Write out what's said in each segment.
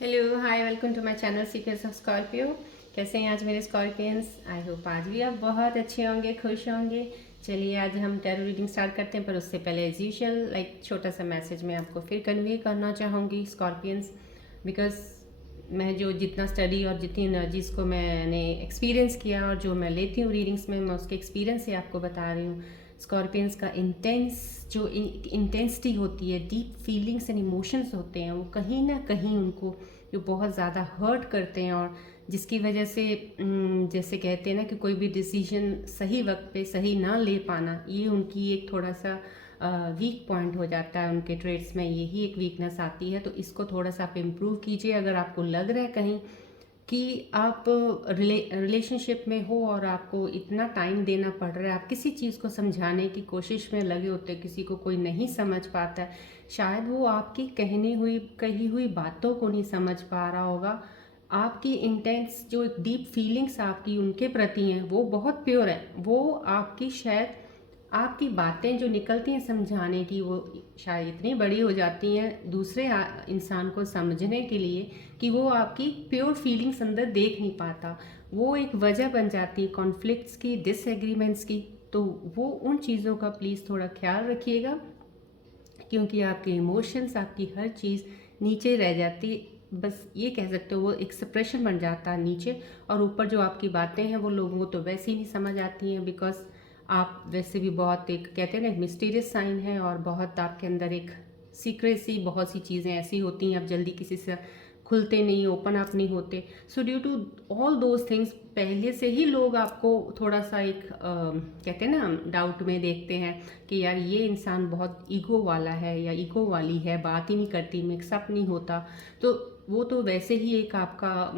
Hello hi welcome to my channel secrets of Scorpio. कैसे हैं आज मेरे स्कॉर्पियंस? आई होप आज भी आप बहुत अच्छे होंगे, खुश होंगे। चलिए आज हम टैरो रीडिंग स्टार्ट करते हैं, पर उससे पहले एज यूजुअल लाइक छोटा सा मैसेज मैं आपको फिर कन्वे करना चाहूँगी स्कॉर्पियंस। बिकॉज मैं जो जितना स्टडी और जितनी एनर्जीज़ को मैंने एक्सपीरियंस किया और जो मैं लेती हूँ रीडिंग्स में, मैं उसके एक्सपीरियंस से आपको बता रही हूँ। स्कॉर्पियंस का जो इंटेंसिटी होती है, डीप फीलिंग्स एंड इमोशंस होते हैं, वो कहीं ना कहीं उनको जो बहुत ज़्यादा हर्ट करते हैं, और जिसकी वजह से जैसे कहते हैं ना कि कोई भी डिसीजन सही वक्त पे सही ना ले पाना, ये उनकी एक थोड़ा सा वीक पॉइंट हो जाता है। उनके ट्रेड्स में यही एक वीकनेस आती है, तो इसको थोड़ा सा आप इम्प्रूव कीजिए। अगर आपको लग रहा है कहीं कि आप रिलेशनशिप में हो और आपको इतना टाइम देना पड़ रहा है, आप किसी चीज़ को समझाने की कोशिश में लगे होते हैं, किसी को कोई नहीं समझ पाता है, शायद वो आपकी कही हुई बातों को नहीं समझ पा रहा होगा। आपकी इंटेंस जो डीप फीलिंग्स आपकी उनके प्रति हैं वो बहुत प्योर है। वो आपकी शायद आपकी बातें जो निकलती हैं समझाने की, वो शायद इतनी बड़ी हो जाती हैं दूसरे इंसान को समझने के लिए कि वो आपकी प्योर फीलिंग्स अंदर देख नहीं पाता। वो एक वजह बन जाती है कॉन्फ्लिक्ट्स की, डिसएग्रीमेंट्स की। तो वो उन चीज़ों का प्लीज़ थोड़ा ख्याल रखिएगा, क्योंकि आपके इमोशंस, आपकी हर चीज़ नीचे रह जाती। बस ये कह सकते हो वो एक सप्रेशन बन जाता है नीचे, और ऊपर जो आपकी बातें हैं वो लोगों को तो वैसे ही नहीं समझ आती हैं। बिकॉज आप वैसे भी बहुत एक कहते हैं ना, एक मिस्टीरियस साइन है, और बहुत आपके अंदर एक सीक्रेसी, बहुत सी चीज़ें ऐसी होती हैं, आप जल्दी किसी से खुलते नहीं, ओपन अप नहीं होते। So due to all those things, पहले से ही लोग आपको थोड़ा सा एक कहते हैं ना, डाउट में देखते हैं कि यार ये इंसान बहुत ईगो वाला है या ईगो वाली है, बात ही नहीं करती, मिक्सअप नहीं होता। तो वो तो वैसे ही एक आपका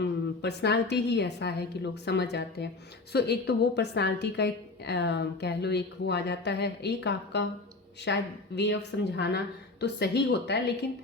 पर्सनालिटी ही ऐसा है कि लोग समझ जाते हैं। सो एक तो वो पर्सनालिटी का एक कह लो एक वो आ जाता है। एक आपका शायद वे ऑफ समझाना तो सही होता है, लेकिन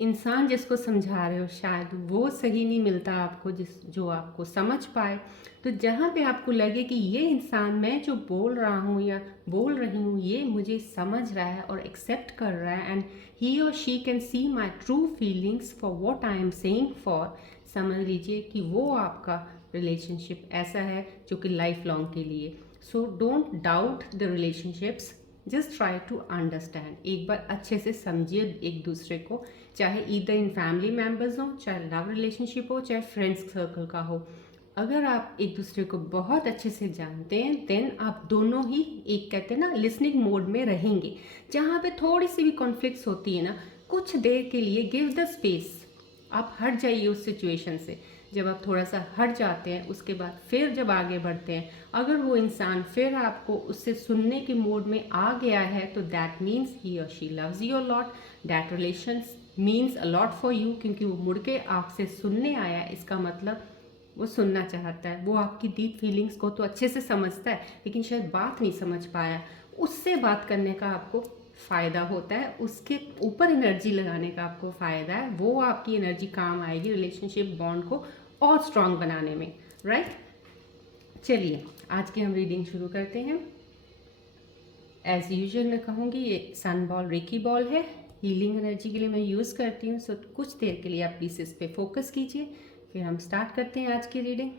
इंसान जिसको समझा रहे हो शायद वो सही नहीं मिलता आपको, जो आपको समझ पाए। तो जहाँ पे आपको लगे कि ये इंसान, मैं जो बोल रहा हूँ या बोल रही हूँ, ये मुझे समझ रहा है और एक्सेप्ट कर रहा है, एंड ही और she can see my true feelings for what I am saying for, समझ लीजिए कि वो आपका रिलेशनशिप ऐसा है जो कि लाइफ लॉन्ग के लिए। So don't doubt the relationships, just try to understand. एक बार अच्छे से समझिए एक दूसरे को, चाहे ईदर इन फैमिली मेम्बर्स हो, चाहे लव रिलेशनशिप हो, चाहे फ्रेंड्स सर्कल का हो। अगर आप एक दूसरे को बहुत अच्छे से जानते हैं, देन आप दोनों ही एक कहते हैं ना लिसनिंग मोड में रहेंगे। जहाँ पे थोड़ी सी भी कॉन्फ्लिक्ट्स होती है ना, कुछ देर के लिए गिव द स्पेस, आप हट जाइए उस सिचुएशन से। जब आप थोड़ा सा हट जाते हैं, उसके बाद फिर जब आगे बढ़ते हैं, अगर वो इंसान फिर आपको उससे सुनने के मोड में आ गया है, तो दैट मीन्स ही और she loves you a lot, that relation means a lot for you. क्योंकि वो मुड़ के आपसे सुनने आया, इसका मतलब वो सुनना चाहता है। वो आपकी डीप फीलिंग्स को तो अच्छे से समझता है, लेकिन शायद बात नहीं समझ पाया। उससे बात करने का आपको फ़ायदा होता है, उसके ऊपर एनर्जी लगाने का आपको फ़ायदा है। वो आपकी एनर्जी काम आएगी रिलेशनशिप बॉन्ड को और स्ट्रांग बनाने में, राइट। चलिए आज की हम रीडिंग शुरू करते हैं। एज़ यूजुअल मैं कहूँगी ये सन बॉल रेकी बॉल है, हीलिंग एनर्जी के लिए मैं यूज़ करती हूँ। सो कुछ देर के लिए आप प्लीज़ इस पर फोकस कीजिए, फिर हम स्टार्ट करते हैं आज की रीडिंग।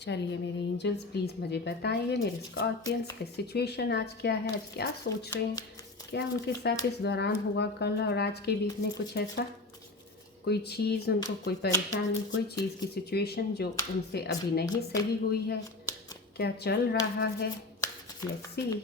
चलिए मेरे एंजल्स प्लीज़ मुझे बताइए, मेरे स्कॉर्पियंस की सिचुएशन आज क्या है, आज क्या सोच रहे हैं, क्या उनके साथ इस दौरान हुआ, कल और आज के बीच में कुछ ऐसा, कोई चीज़ उनको, कोई परेशानी, कोई चीज़ की सिचुएशन जो उनसे अभी नहीं सही हुई है, क्या चल रहा है। Let's see.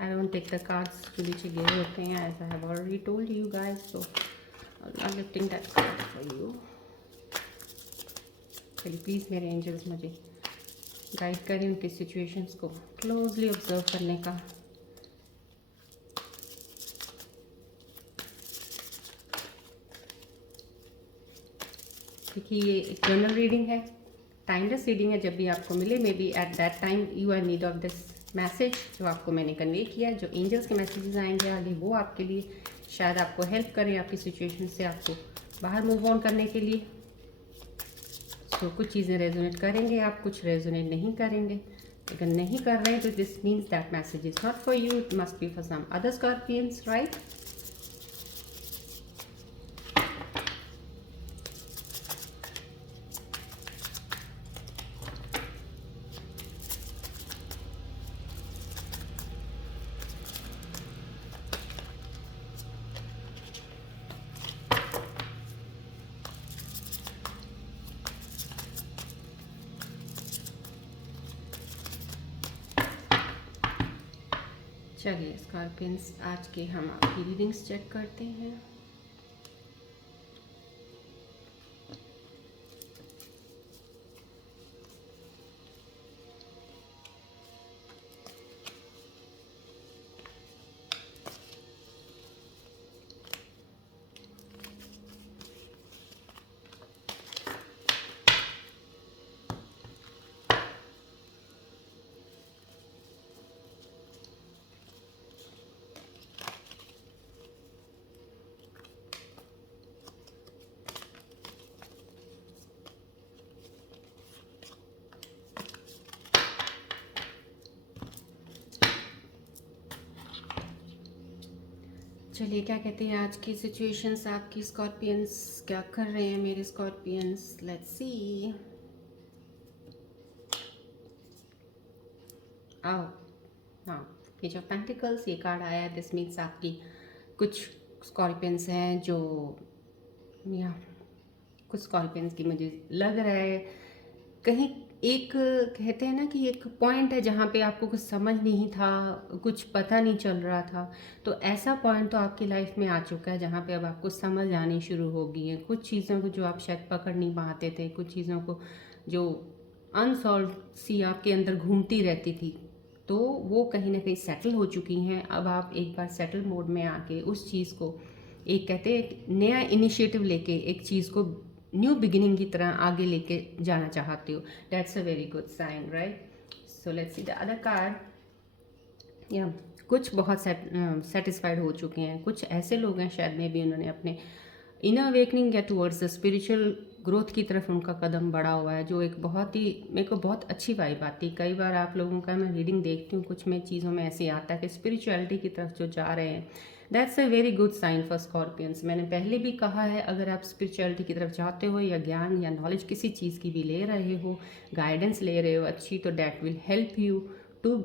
I don't take the cards जो नीचे गिरे होते हैं, as I have already told you guys. So I'm lifting that card for you. चलिए प्लीज़ मेरे एंजल्स मुझे गाइड करें उनके सिचुएशंस को क्लोजली ऑब्जर्व करने का। देखिए ये एक जनरल रीडिंग है, टाइमलेस रीडिंग है। जब भी आपको मिले, may be at that time you are need of this message जो आपको मैंने कन्वे किया। जो एंजल्स के मैसेजेस आएंगे आगे वो आपके लिए शायद आपको हेल्प करें आपकी सिचुएशन से आपको बाहर मूव ऑन करने के लिए। तो कुछ चीज़ें रेजोनेट करेंगे आप, कुछ रेजोनेट नहीं करेंगे। अगर नहीं कर रहे हैं तो this means that message is not for you, it must be for some other Scorpions, right. चलिए स्कॉर्पियंस, आज के हम आपकी रीडिंग्स चेक करते हैं। चलिए क्या कहते हैं आज की सिचुएशंस आपकी स्कॉर्पियंस, क्या कर रहे हैं मेरे स्कॉर्पियंस, लेट्स सी। आओ हाँ, पेज ऑफ पेंटिकल्स ये कार्ड आया। दिस मीन्स आपकी कुछ स्कॉर्पियंस हैं जो, या कुछ स्कॉर्पियंस की मुझे लग रहा है कहीं एक, कहते हैं ना कि एक पॉइंट है जहाँ पे आपको कुछ समझ नहीं था, कुछ पता नहीं चल रहा था। तो ऐसा पॉइंट तो आपकी लाइफ में आ चुका है जहाँ पे अब आपको समझ आनी शुरू हो गई है कुछ चीज़ों को जो आप शायद पकड़ नहीं पाते थे, कुछ चीज़ों को जो अनसॉल्व सी आपके अंदर घूमती रहती थी, तो वो कहीं ना कहीं सेटल हो चुकी हैं। अब आप एक बार सेटल मोड में आके उस चीज़ को एक, कहते हैं एक नया इनिशिएटिव लेके एक चीज़ को न्यू बिगिनिंग की तरह आगे लेके जाना चाहते हो। That's a very good sign, right. So let's see the other card. या कुछ बहुत सेटिस्फाइड हो चुके हैं, कुछ ऐसे लोग हैं शायद में भी उन्होंने अपने इनर अवेकनिंग या टूवर्ड्स द स्पिरिचुअल ग्रोथ की तरफ उनका कदम बढ़ा हुआ है, जो एक बहुत ही, मेरे को बहुत अच्छी वाइब आती है। कई बार आप लोगों का मैं रीडिंग देखती हूँ, कुछ में चीज़ों में ऐसे आता है कि स्पिरिचुअलिटी की तरफ जो जा रहे हैं, that's a very good sign for Scorpions. मैंने पहले भी कहा है, अगर आप स्पिरिचुअलिटी की तरफ जाते हो या ज्ञान या नॉलेज किसी चीज़ की भी ले रहे हो, गाइडेंस ले रहे हो अच्छी, तो that will help you to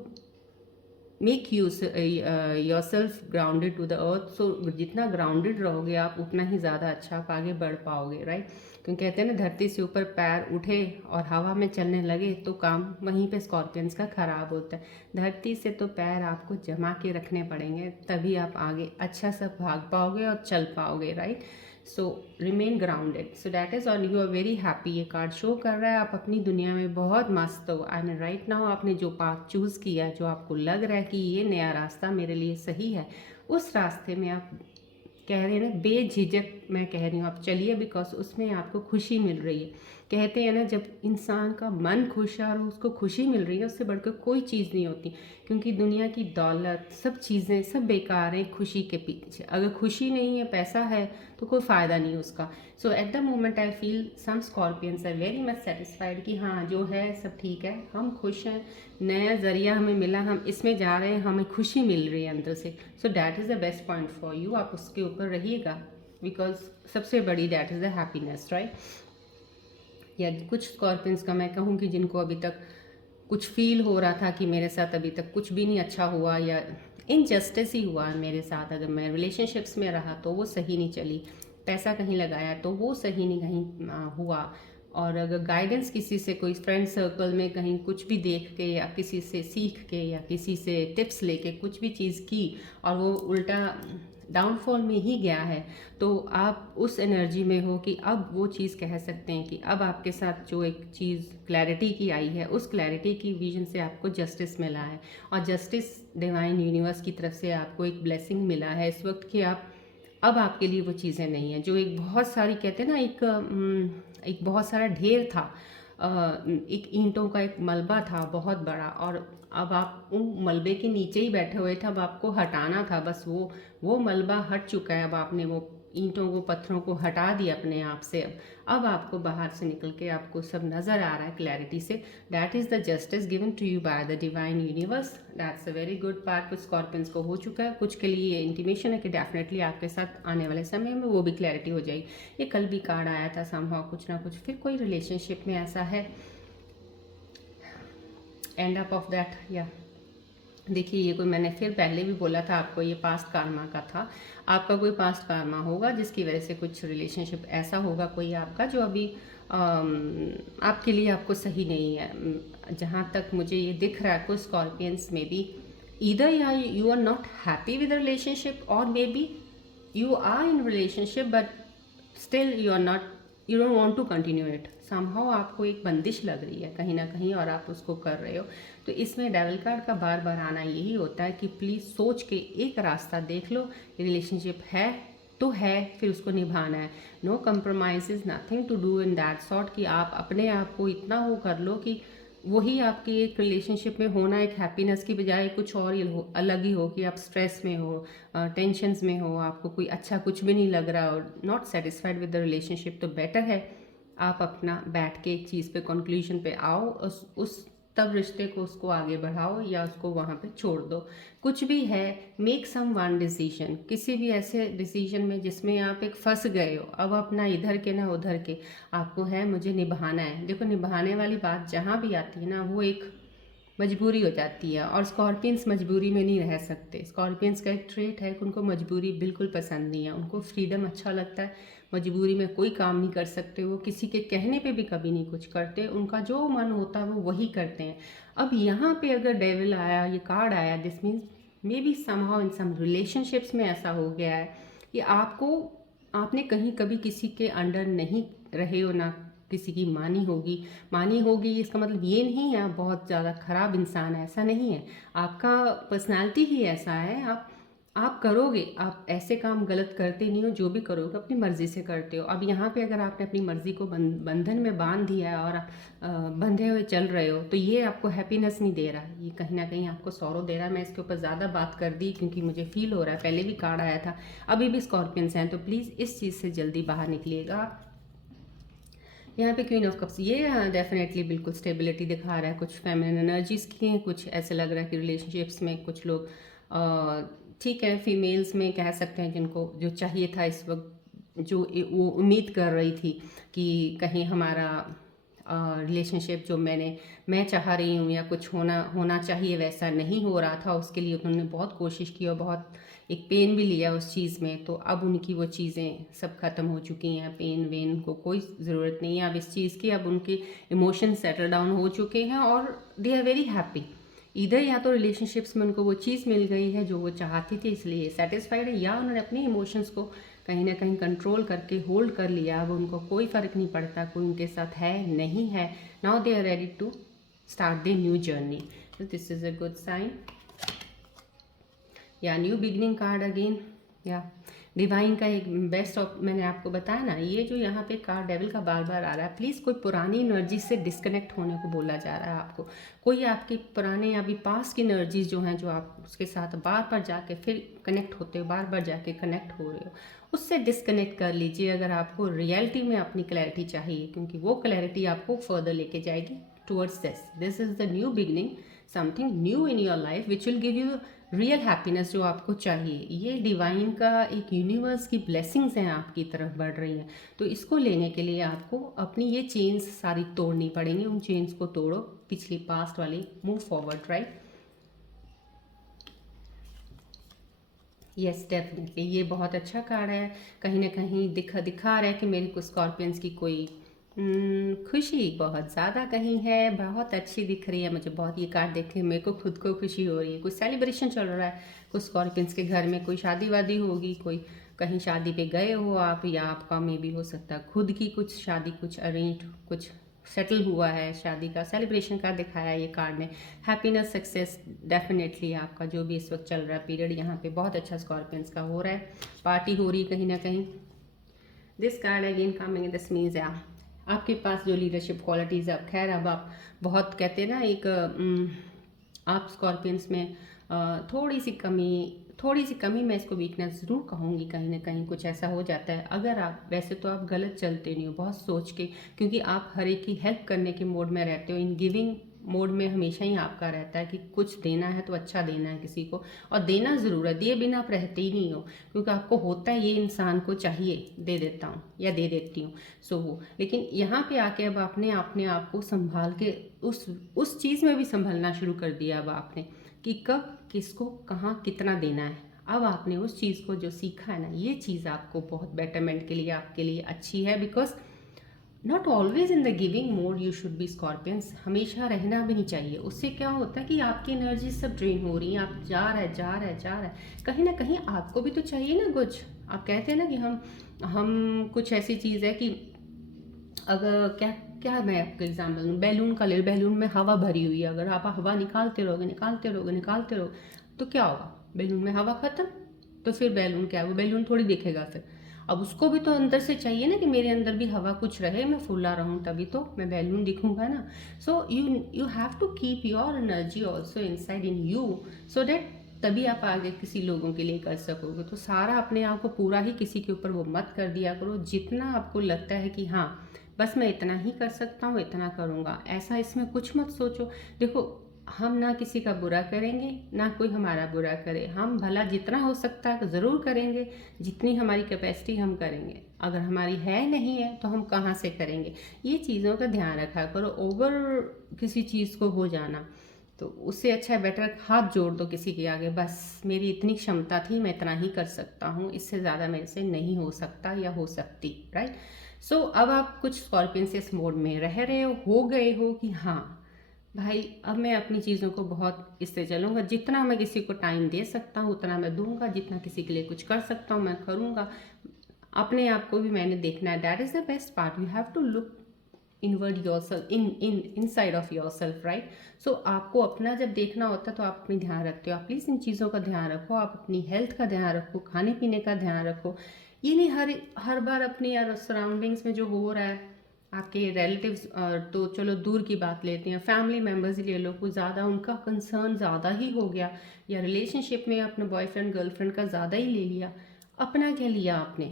make you yourself grounded to the earth. So जितना ग्राउंडेड रहोगे आप, उतना ही ज़्यादा अच्छा आप आगे बढ़ पाओगे, राइट। क्योंकि कहते हैं ना, धरती से ऊपर पैर उठे और हवा में चलने लगे तो काम वहीं पे स्कॉर्पियंस का ख़राब होता है। धरती से तो पैर आपको जमा के रखने पड़ेंगे, तभी आप आगे अच्छा सा भाग पाओगे और चल पाओगे, right. So remain grounded, so that is on, you are very happy. ये कार्ड शो कर रहा है आप अपनी दुनिया में बहुत मस्त हो। आई मीन राइट नाउ आपने जो पाथ चूज़ किया, जो आपको लग रहा है कि ये नया रास्ता मेरे लिए सही है, उस रास्ते में आप कह रहे हैं ना, बेझिझक मैं कह रही हूँ आप चलिए, बिकॉज उसमें आपको खुशी मिल रही है। कहते हैं ना, जब इंसान का मन खुश है और उसको खुशी मिल रही है, उससे बढ़कर कोई चीज़ नहीं होती। क्योंकि दुनिया की दौलत, सब चीज़ें सब बेकार हैं खुशी के पीछे। अगर खुशी नहीं है, पैसा है, तो कोई फ़ायदा नहीं उसका। So at the moment I feel some scorpions are very much satisfied कि हाँ, जो है सब ठीक है, हम खुश हैं, नया ज़रिया हमें मिला, हम इसमें जा रहे हैं, हमें खुशी मिल रही है अंदर से। So that is the best point for you, आप उसके ऊपर रहिएगा, बिकॉज सबसे बड़ी that is the happiness, right. या कुछ स्कॉर्पियंस का मैं कहूँ कि जिनको अभी तक कुछ फील हो रहा था कि मेरे साथ अभी तक कुछ भी नहीं अच्छा हुआ या इनजस्टिस ही हुआ मेरे साथ, अगर मैं रिलेशनशिप्स में रहा तो वो सही नहीं चली, पैसा कहीं लगाया तो वो सही नहीं कहीं हुआ, और अगर गाइडेंस किसी से, कोई फ्रेंड सर्कल में कहीं कुछ भी देख के या किसी से सीख के या किसी से टिप्स लेके कुछ भी चीज़ की और वो उल्टा डाउनफॉल में ही गया है, तो आप उस एनर्जी में हो कि अब वो चीज़ कह सकते हैं कि अब आपके साथ जो एक चीज़ क्लैरिटी की आई है, उस क्लैरिटी की विजन से आपको जस्टिस मिला है। और जस्टिस डिवाइन यूनिवर्स की तरफ से आपको एक ब्लेसिंग मिला है इस वक्त कि आप अब आपके लिए वो चीज़ें नहीं हैं जो एक बहुत सारी, कहते हैं ना, एक बहुत सारा ढेर था, एक ईंटों का एक मलबा था बहुत बड़ा, और अब आप उन मलबे के नीचे ही बैठे हुए थे, अब आपको हटाना था बस। वो मलबा हट चुका है, अब आपने वो ईंटों को, पत्थरों को हटा दिया अपने आप से। अब आपको बाहर से निकल के आपको सब नज़र आ रहा है क्लैरिटी से। That is the justice given to you by the divine universe. That's a very good part. कुछ स्कॉर्पियंस को हो चुका है, कुछ के लिए ये इंटीमेशन है कि डेफिनेटली आपके साथ आने वाले समय में वो भी क्लैरिटी हो जाएगी। ये कल भी कार्ड आया था समहाउ, कुछ ना कुछ फिर कोई रिलेशनशिप में ऐसा है, एंड अप ऑफ दैट। या देखिए, ये कोई, मैंने फिर पहले भी बोला था आपको, ये पास्ट कार्मा का था। आपका कोई पास्ट कार्मा होगा जिसकी वजह से कुछ रिलेशनशिप ऐसा होगा कोई आपका जो अभी आपके लिए आपको सही नहीं है। जहाँ तक मुझे ये दिख रहा है, कुछ स्कॉर्पियंस में भी ईदर या you are not happy with relationship, और maybe you are in relationship but still you don't want to continue it somehow। आपको एक बंदिश लग रही है कहीं ना कहीं और आप उसको कर रहे हो। तो इसमें डेविल कार्ड का बार बार आना यही होता है कि प्लीज़ सोच के एक रास्ता देख लो। रिलेशनशिप है तो है, फिर उसको निभाना है। No compromise, nothing to do in that sort कि आप अपने आप को इतना वो कर लो कि वही आपकी एक रिलेशनशिप में होना एक हैप्पीनेस की बजाय कुछ और ही हो, अलग ही हो, कि आप स्ट्रेस में हो, टेंशन्स में हो, आपको कोई अच्छा कुछ भी नहीं लग रहा और not satisfied with the relationship. तो बेटर है आप अपना बैठ के एक चीज़ पे कंक्लूजन पे आओ, उस तब रिश्ते को उसको आगे बढ़ाओ या उसको वहाँ पे छोड़ दो। कुछ भी है, मेक सम वन डिसीजन, किसी भी ऐसे डिसीजन में जिसमें आप एक फंस गए हो, अब अपना इधर के ना उधर के, आपको है मुझे निभाना है। देखो, निभाने वाली बात जहाँ भी आती है ना, वो एक मजबूरी हो जाती है, और स्कॉर्पियंस मजबूरी में नहीं रह सकते। स्कॉर्पियंस का एक ट्रेट है कि उनको मजबूरी बिल्कुल पसंद नहीं है, उनको फ्रीडम अच्छा लगता है। मजबूरी में कोई काम नहीं कर सकते, वो किसी के कहने पे भी कभी नहीं कुछ करते, उनका जो मन होता है वो वही करते हैं। अब यहाँ पे अगर डेविल आया, ये कार्ड आया, this means may be somehow in some relationships में ऐसा हो गया है कि आपने कहीं कभी किसी के अंडर नहीं रहे हो, ना किसी की मानी होगी। इसका मतलब ये नहीं है आप बहुत ज़्यादा ख़राब इंसान है, ऐसा नहीं है। आपका पर्सनालिटी ही ऐसा है, आप करोगे, आप ऐसे काम गलत करते नहीं हो, जो भी करोगे अपनी मर्ज़ी से करते हो। अब यहाँ पे अगर आपने अपनी मर्ज़ी को बंधन में बांध दिया है और बंधे हुए चल रहे हो, तो ये आपको हैप्पीनेस नहीं दे रहा, ये कहीं ना कहीं आपको सौरो दे रहा है। मैं इसके ऊपर ज़्यादा बात कर दी क्योंकि मुझे फील हो रहा है, पहले भी कार्ड आया था, अभी भी स्कॉर्पियंस हैं, तो प्लीज़ इस चीज़ से जल्दी बाहर निकलिएगा। यहाँ पे क्वीन ऑफ कप्स, ये डेफिनेटली बिल्कुल स्टेबिलिटी दिखा रहा है। कुछ फेमिनिन एनर्जीज की हैं, कुछ ऐसे लग रहा है कि रिलेशनशिप्स में कुछ लोग ठीक है, फीमेल्स में कह सकते हैं जिनको जो चाहिए था इस वक्त, जो वो उम्मीद कर रही थी कि कहीं हमारा रिलेशनशिप जो मैं चाह रही हूँ या कुछ होना चाहिए वैसा नहीं हो रहा था, उसके लिए उन्होंने बहुत कोशिश की और बहुत एक पेन भी लिया उस चीज़ में। तो अब उनकी वो चीज़ें सब ख़त्म हो चुकी हैं, पेन वेन को कोई ज़रूरत नहीं है अब इस चीज़ की। अब उनके इमोशन सेटल डाउन हो चुके हैं और दे आर वेरी हैप्पी। इधर या तो रिलेशनशिप्स में उनको वो चीज़ मिल गई है जो वो चाहती थी, इसलिए सेटिस्फाइड है, या उन्होंने अपने इमोशंस को कहीं ना कहीं कंट्रोल करके होल्ड कर लिया। अब उनको कोई फ़र्क नहीं पड़ता कोई उनके साथ है नहीं है। Now they are ready to start the new journey, so this is a good sign। या न्यू बिगनिंग कार्ड अगेन, या डिवाइन का एक बेस्ट ऑफ, मैंने आपको बताया ना, ये जो यहाँ पे कार्ड डेविल का बार बार आ रहा है, प्लीज़ कोई पुरानी एनर्जी से डिस्कनेक्ट होने को बोला जा रहा है आपको। कोई आपके पुराने या अभी पास्ट की एनर्जीज जो हैं, जो आप उसके साथ बार बार जाके फिर कनेक्ट होते हो, बार बार जाके कनेक्ट हो रहे हो, उससे डिस्कनेक्ट कर लीजिए अगर आपको रियलिटी में अपनी क्लैरिटी चाहिए, क्योंकि वो क्लैरिटी आपको फर्दर लेके जाएगी towards this is the new beginning, something new in your life which will give you real happiness जो आपको चाहिए। ये डिवाइन का एक यूनिवर्स की ब्लेसिंग्स हैं आपकी तरफ बढ़ रही हैं, तो इसको लेने के लिए आपको अपनी ये चेन्स सारी तोड़नी पड़ेंगी। उन चेन्स को तोड़ो, पिछली पास्ट वाली, move forward, right. Yes, definitely ये बहुत अच्छा कार्ड है। कहीं ना कहीं दिखा रहा है कि मेरी को स्कॉर्पियंस की कोई खुशी बहुत ज़्यादा कहीं है, बहुत अच्छी दिख रही है मुझे, बहुत ये कार्ड देख के मेरे को खुद को खुशी हो रही है। कुछ सेलिब्रेशन चल रहा है, कुछ स्कॉर्पियंस के घर में कोई शादी वादी होगी, कोई कहीं शादी पे गए हो आप, या आपका मे भी हो सकता है खुद की कुछ शादी, कुछ अरेंज, कुछ सेटल हुआ है शादी का सेलिब्रेशन का दिखाया ये कार्ड ने। हैप्पीनेस, सक्सेस डेफिनेटली आपका जो भी इस वक्त चल रहा है पीरियड, यहाँ पे बहुत अच्छा स्कॉर्पियंस का हो रहा है, पार्टी हो रही कहीं ना कहीं। This card again coming, this means या आपके पास जो लीडरशिप क्वालिटीज़ है, अब खैर अब आप बहुत कहते हैं ना एक आप स्कॉर्पियंस में थोड़ी सी कमी मैं इसको वीकनेस ज़रूर कहूँगी, कहीं ना कहीं कुछ ऐसा हो जाता है। अगर आप वैसे तो आप गलत चलते नहीं हो, बहुत सोच के, क्योंकि आप हर एक की हेल्प करने के मोड में रहते हो, इन गिविंग मोड में हमेशा ही आपका रहता है कि कुछ देना है तो अच्छा देना है किसी को, और देना ज़रूर है, दिए बिना आप रहते ही नहीं हो, क्योंकि आपको होता है ये इंसान को चाहिए, दे देता हूँ या दे देती हूँ। सो वो लेकिन यहाँ पे आके अब आपने अपने आप को संभाल के उस चीज़ में भी संभलना शुरू कर दिया अब आपने, कि कब किसको कहाँ कितना देना है। अब आपने उस चीज़ को जो सीखा है ना, ये चीज़ आपको बहुत बेटरमेंट के लिए आपके लिए अच्छी है, because not always in the giving mode you should be Scorpions, हमेशा रहना भी नहीं चाहिए। उससे क्या होता है कि आपकी एनर्जी सब ड्रेन हो रही है, आप जा रहे हैं, कहीं ना कहीं आपको भी तो चाहिए ना कुछ। आप कहते हैं ना कि हम कुछ ऐसी चीज़ है कि अगर क्या क्या मैं आपको एग्जाम्पल दूँ, बैलून का ले, बैलून में हवा भरी हुई है, अगर आप हवा निकालते रहोगे तो क्या होगा, बैलून में हवा खत्म, तो फिर बैलून क्या है, वो बैलून थोड़ी दिखेगा फिर। अब उसको भी तो अंदर से चाहिए ना कि मेरे अंदर भी हवा कुछ रहे, मैं फूला रहूँ, तभी तो मैं बैलून दिखूंगा ना। So you have to keep your energy also inside in you, so that तभी आप आगे किसी लोगों के लिए कर सकोगे। तो सारा अपने आप को पूरा ही किसी के ऊपर वो मत कर दिया करो, जितना आपको लगता है कि हाँ बस मैं इतना ही कर सकता हूँ, इतना करूँगा, ऐसा इसमें कुछ मत सोचो। देखो, हम ना किसी का बुरा करेंगे ना कोई हमारा बुरा करे, हम भला जितना हो सकता है ज़रूर करेंगे, जितनी हमारी कैपेसिटी हम करेंगे, अगर हमारी है नहीं है तो हम कहाँ से करेंगे। ये चीज़ों का ध्यान रखा करो, ओवर किसी चीज़ को हो जाना, तो उससे अच्छा है बेटर हाथ जोड़ दो किसी के आगे, बस मेरी इतनी क्षमता थी, मैं इतना ही कर सकता हूँ, इससे ज़्यादा मेरे से नहीं हो सकता या हो सकती, राइट। सो अब आप कुछ स्कॉर्पियंस मोड में रह रहे हो गए हो कि हाँ भाई अब मैं अपनी चीज़ों को बहुत इससे चलूँगा, जितना मैं किसी को टाइम दे सकता हूँ उतना मैं दूंगा, जितना किसी के लिए कुछ कर सकता हूँ मैं करूँगा। अपने आप को भी मैंने देखना है, that is the best part, you have to look inward yourself, inside of yourself, right. So आपको अपना जब देखना होता है तो आप अपनी ध्यान रखते हो, आप प्लीज़ इन चीज़ों का ध्यान रखो, आप अपनी हेल्थ का ध्यान रखो, खाने पीने का ध्यान रखो। ये नहीं हर बार अपनी यार सराउंडिंग्स में जो हो रहा है, आपके रिलेटिव्स, तो चलो दूर की बात लेते हैं, फैमिली मेम्बर्स ही ले लो, कुछ ज़्यादा उनका कंसर्न ज़्यादा ही हो गया, या रिलेशनशिप में अपने बॉयफ्रेंड गर्लफ्रेंड का ज़्यादा ही ले लिया, अपना क्या लिया आपने।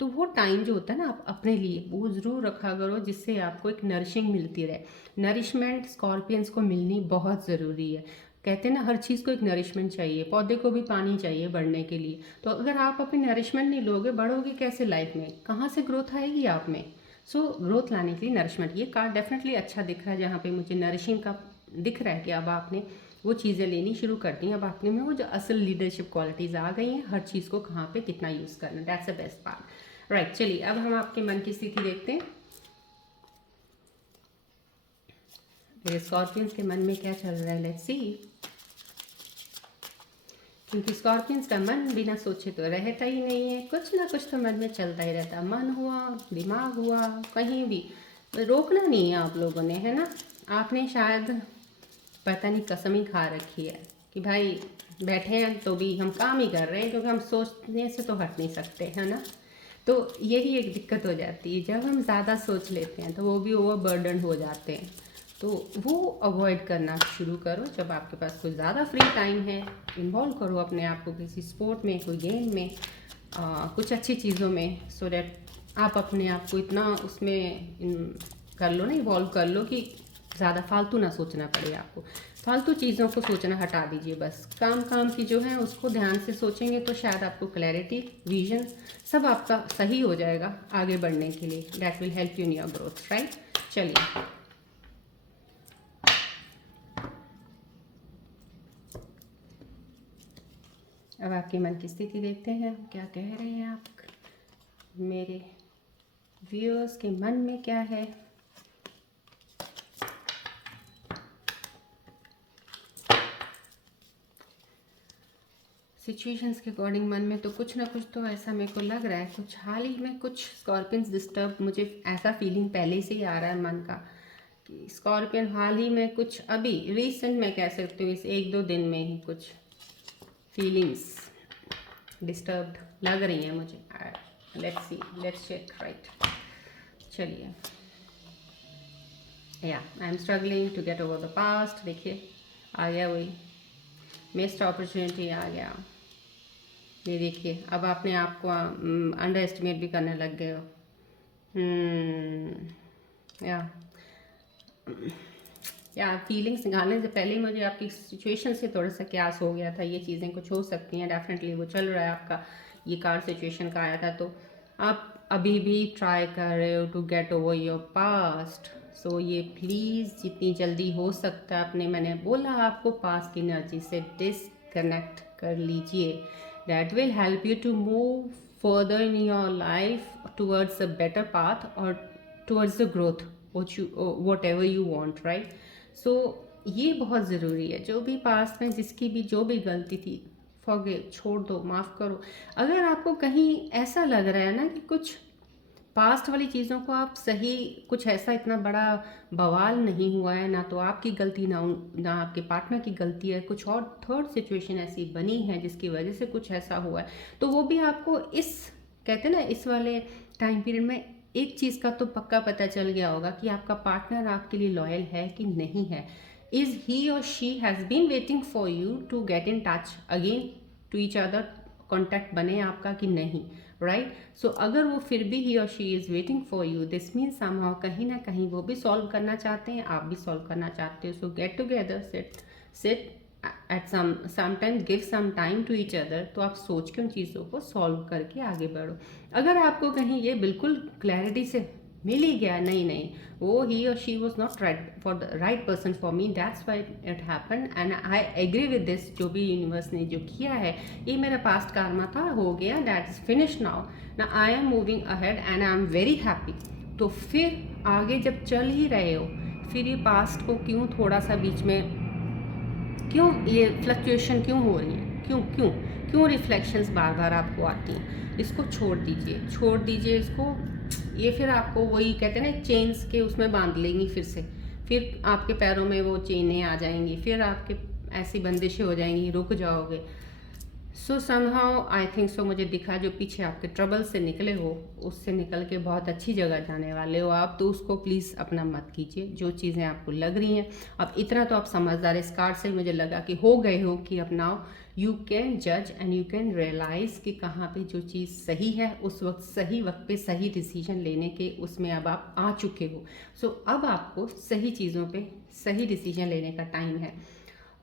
तो वो टाइम जो होता है ना आप अपने लिए वो ज़रूर रखा करो, जिससे आपको एक नरिशिंग मिलती रहे। नरिशमेंट स्कॉर्पियंस को मिलनी बहुत ज़रूरी है। कहते हैं ना हर चीज़ को एक नरिशमेंट चाहिए, पौधे को भी पानी चाहिए बढ़ने के लिए। तो अगर आप अपनी नरिशमेंट नहीं लोगे, बढ़ोगे कैसे लाइफ में, कहाँ से ग्रोथ आएगी आप में। सो ग्रोथ लाने के लिए नरिशमेंट, ये कार्ड डेफिनेटली अच्छा दिख रहा है, जहाँ पे मुझे नरिशिंग का दिख रहा है कि अब आपने वो चीज़ें लेनी शुरू कर दी, अब आपने में वो जो असल लीडरशिप क्वालिटीज़ आ गई हैं, हर चीज़ को कहाँ पे कितना यूज़ करना, that's the best part, right. चलिए अब हम आपके मन की स्थिति देखते हैं, मेरे स्कॉर्पियंस के मन में क्या चल रहा है, लेट्स सी। क्योंकि स्कॉर्पियंस का मन बिना सोचे तो रहता ही नहीं है, कुछ ना कुछ तो मन में चलता ही रहता है, मन हुआ, दिमाग हुआ, कहीं भी रोकना नहीं है आप लोगों ने, है ना। आपने शायद पता नहीं कसम ही खा रखी है कि भाई बैठे हैं तो भी हम काम ही कर रहे हैं, क्योंकि हम सोचने से तो हट नहीं सकते, है ना। तो यही एक दिक्कत हो जाती है, जब हम ज़्यादा सोच लेते हैं तो वो भी ओवर बर्डन हो जाते हैं। तो वो अवॉइड करना शुरू करो, जब आपके पास कोई ज़्यादा फ्री टाइम है इन्वॉल्व करो अपने आप को किसी स्पोर्ट में, कोई गेम में, कुछ अच्छी चीज़ों में, सो डैट आप अपने आप को इतना उसमें कर लो ना, इवॉल्व कर लो कि ज़्यादा फालतू ना सोचना पड़े आपको। फालतू चीज़ों को सोचना हटा दीजिए, बस काम की जो है उसको ध्यान से सोचेंगे तो शायद आपको क्लैरिटी, विजन सब आपका सही हो जाएगा आगे बढ़ने के लिए, that will help you in your growth, right. चलिए अब आपके मन की स्थिति देखते हैं, क्या कह रहे हैं आप मेरे व्यूअर्स के मन में क्या है। सिचुएशंस के अकॉर्डिंग मन में तो कुछ ना कुछ तो ऐसा मेरे को लग रहा है, कुछ हाल ही में कुछ स्कॉर्पियंस डिस्टर्ब, मुझे ऐसा फीलिंग पहले से ही आ रहा है मन का कि स्कॉर्पियन हाल ही में कुछ अभी रिसेंट मैं कह सकती हूँ इस 1-2 दिन में ही कुछ फीलिंग्स डिस्टर्ब्ड लग रही हैं मुझे। Let's see, let's check right. चलिए, या I am struggling to get over the past. देखिए आ गया वही मिस्ड अपॉर्चुनिटी आ गया। ये देखिए अब आपने आपको अंडर एस्टिमेट भी करने लग गए हो। या फीलिंग्स निकालने से पहले ही मुझे आपकी सिचुएशन से थोड़ा सा क्यास हो गया था, ये चीज़ें कुछ हो सकती हैं। डेफिनेटली वो चल रहा है आपका, ये कार्ड सिचुएशन का आया था, तो आप अभी भी ट्राई कर रहे हो to get over your past. So ये प्लीज़ जितनी जल्दी हो सकता है अपने, मैंने बोला आपको पास्ट की एनर्जी से डिसकनेक्ट कर लीजिए। That will help you to move further in your life towards a better path और towards the growth whatever you want, right. So ये बहुत ज़रूरी है। जो भी पास्ट में जिसकी भी जो भी गलती थी, फॉरगिव, छोड़ दो, माफ़ करो। अगर आपको कहीं ऐसा लग रहा है ना कि कुछ पास्ट वाली चीज़ों को आप सही, कुछ ऐसा इतना बड़ा बवाल नहीं हुआ है, ना तो आपकी गलती ना आपके पार्टनर की गलती है, कुछ और थर्ड सिचुएशन ऐसी बनी है जिसकी वजह से कुछ ऐसा हुआ है, तो वो भी आपको इस, कहते हैं ना, इस वाले टाइम पीरियड में एक चीज़ का तो पक्का पता चल गया होगा कि आपका पार्टनर आपके लिए लॉयल है कि नहीं है। इज़ ही और she has been waiting for you to get in touch again to each other, contact बने आपका कि नहीं, राइट। सो अगर वो फिर भी ही और she is waiting for you, this means somehow कहीं ना कहीं वो भी सॉल्व करना चाहते हैं, आप भी सॉल्व करना चाहते हो। So get together, sit at some time, give some time to each other. तो आप सोच के उन चीज़ों को सॉल्व करके आगे बढ़ो। अगर आपको कहीं ये बिल्कुल क्लैरिटी से मिल ही गया, नहीं नहीं वो ही और she was not right for the right person for me, that's why it happen and I agree with this, जो भी यूनिवर्स ने जो किया है, ये मेरा पास्ट कार्मा था, हो गया, दैट इज फिनिश नाउ, ना I am moving ahead and I am very happy. तो फिर आगे जब चल ही रहे हो, फिर ये पास्ट को क्यों थोड़ा सा बीच में, क्यों ये फ्लक्चुएशन क्यों हो रही है, क्यों क्यों क्यों रिफ्लेक्शंस बार बार आपको आती हैं, इसको छोड़ दीजिए, छोड़ दीजिए इसको। ये फिर आपको वही कहते हैं ना, चेन्स के उसमें बांध लेंगी फिर से, फिर आपके पैरों में वो चेनें आ जाएंगी, फिर आपके ऐसी बंदिशें हो जाएंगी, रुक जाओगे। सो समहाउ आई थिंक सो, मुझे दिखा जो पीछे आपके ट्रबल से निकले हो, उससे निकल के बहुत अच्छी जगह जाने वाले हो आप, तो उसको प्लीज़ अपना मत कीजिए। जो चीज़ें आपको लग रही हैं, अब इतना तो आप समझदार, इस कार्ड से मुझे लगा कि हो गए हो कि अपनाओ, यू कैन जज एंड यू कैन रियलाइज़ कि कहाँ पे जो चीज़ सही है, उस वक्त सही वक्त पे सही डिसीजन लेने के उसमें अब आप आ चुके हो। सो अब आपको सही चीज़ों पे सही डिसीजन लेने का टाइम है।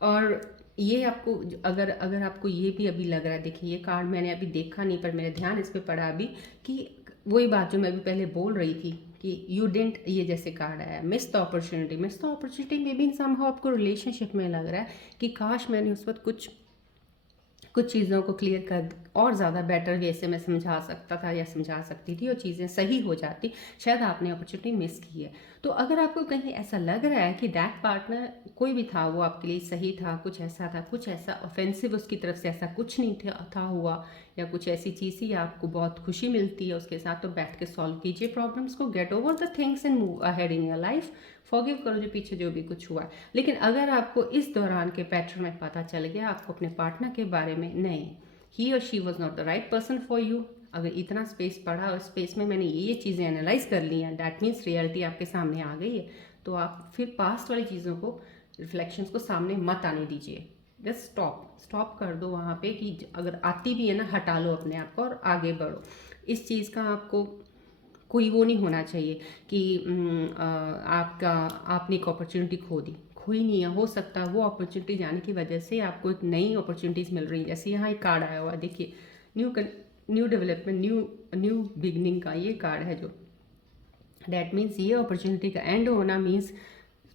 और ये आपको, अगर अगर आपको ये भी अभी लग रहा है, देखिए ये कार्ड मैंने अभी देखा नहीं पर मेरे ध्यान इस पे पड़ा अभी, कि वही बात जो मैं अभी पहले बोल रही थी कि यू डिडंट, ये जैसे कार्ड आया miss the opportunity, miss the opportunity में भी समहाउ आपको रिलेशनशिप में लग रहा है कि काश मैंने उस वक्त कुछ चीज़ों को क्लियर कर और ज़्यादा बेटर वे से मैं समझा सकता था या समझा सकती थी, और चीज़ें सही हो जाती, शायद आपने अपॉर्चुनिटी मिस की है। तो अगर आपको कहीं ऐसा लग रहा है कि दैट पार्टनर कोई भी था वो आपके लिए सही था, कुछ ऐसा था, कुछ ऐसा ऑफेंसिव उसकी तरफ से ऐसा कुछ नहीं था हुआ, या कुछ ऐसी चीज़ ही आपको बहुत खुशी मिलती है उसके साथ, तो बैठ के सॉल्व कीजिए प्रॉब्लम्स को, gate over the things and move ahead in your life, forgive करो जो पीछे जो भी कुछ हुआ है। लेकिन अगर आपको इस दौरान के पैटर्न में पता चल गया आपको अपने पार्टनर के बारे में, नहीं ही और she was not the right person for you, अगर इतना स्पेस पड़ा और स्पेस में मैंने ये चीज़ें एनालाइज कर ली हैं, दैट मीन्स रियलिटी आपके सामने आ गई है, तो आप फिर पास्ट वाली चीज़ों को, रिफ्लेक्शंस को सामने मत आने दीजिए। जस्ट स्टॉप कर दो वहाँ पे, कि अगर आती भी है ना, हटा लो अपने आप को और आगे बढ़ो। इस चीज़ का आपको कोई वो नहीं होना चाहिए कि आपने एक अपॉर्चुनिटी खोई नहीं है, हो सकता है वो अपॉर्चुनिटी जाने की वजह से आपको एक नई अपॉर्चुनिटीज़ मिल रही है। जैसे यहाँ एक कार्ड आया हुआ है, देखिए न्यू डेवलपमेंट, न्यू बिगनिंग का ये कार्ड है, जो दैट मीन्स ये अपॉर्चुनिटी का एंड होना means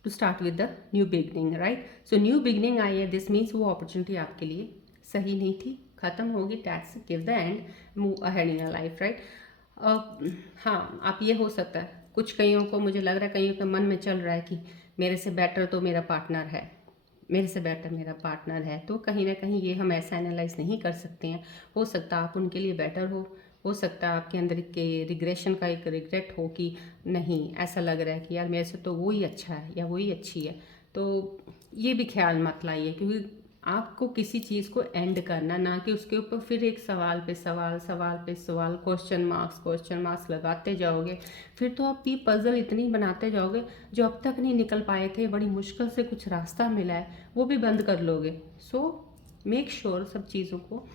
to start with the new beginning, right. So new beginning आई है, दिस मीन्स वो अपॉर्चुनिटी आपके लिए सही नहीं थी, खत्म होगी, that's give the end, move ahead in your life, right. हाँ, आप ये हो सकता है कुछ कईयों को, मुझे लग रहा है कईयों के मन में चल रहा है कि मेरे से बेटर तो मेरा पार्टनर है, मेरे से बेटर मेरा पार्टनर है, तो कहीं ना कहीं ये हम ऐसा एनालाइज नहीं कर सकते हैं। हो सकता है आप उनके लिए बेटर हो सकता है आपके अंदर के रिग्रेशन का एक रिग्रेट हो कि नहीं, ऐसा लग रहा है कि यार मेरे से तो वो ही अच्छा है या वो ही अच्छी है। तो ये भी ख्याल मत लाइए, क्योंकि आपको किसी चीज़ को एंड करना, ना कि उसके ऊपर फिर एक सवाल पे सवाल, सवाल पे सवाल, क्वेश्चन मार्क्स लगाते जाओगे। फिर तो आप ये पजल इतनी बनाते जाओगे, जो अब तक नहीं निकल पाए थे, बड़ी मुश्किल से कुछ रास्ता मिला है, वो भी बंद कर लोगे। सो मेक श्योर सब चीज़ों को,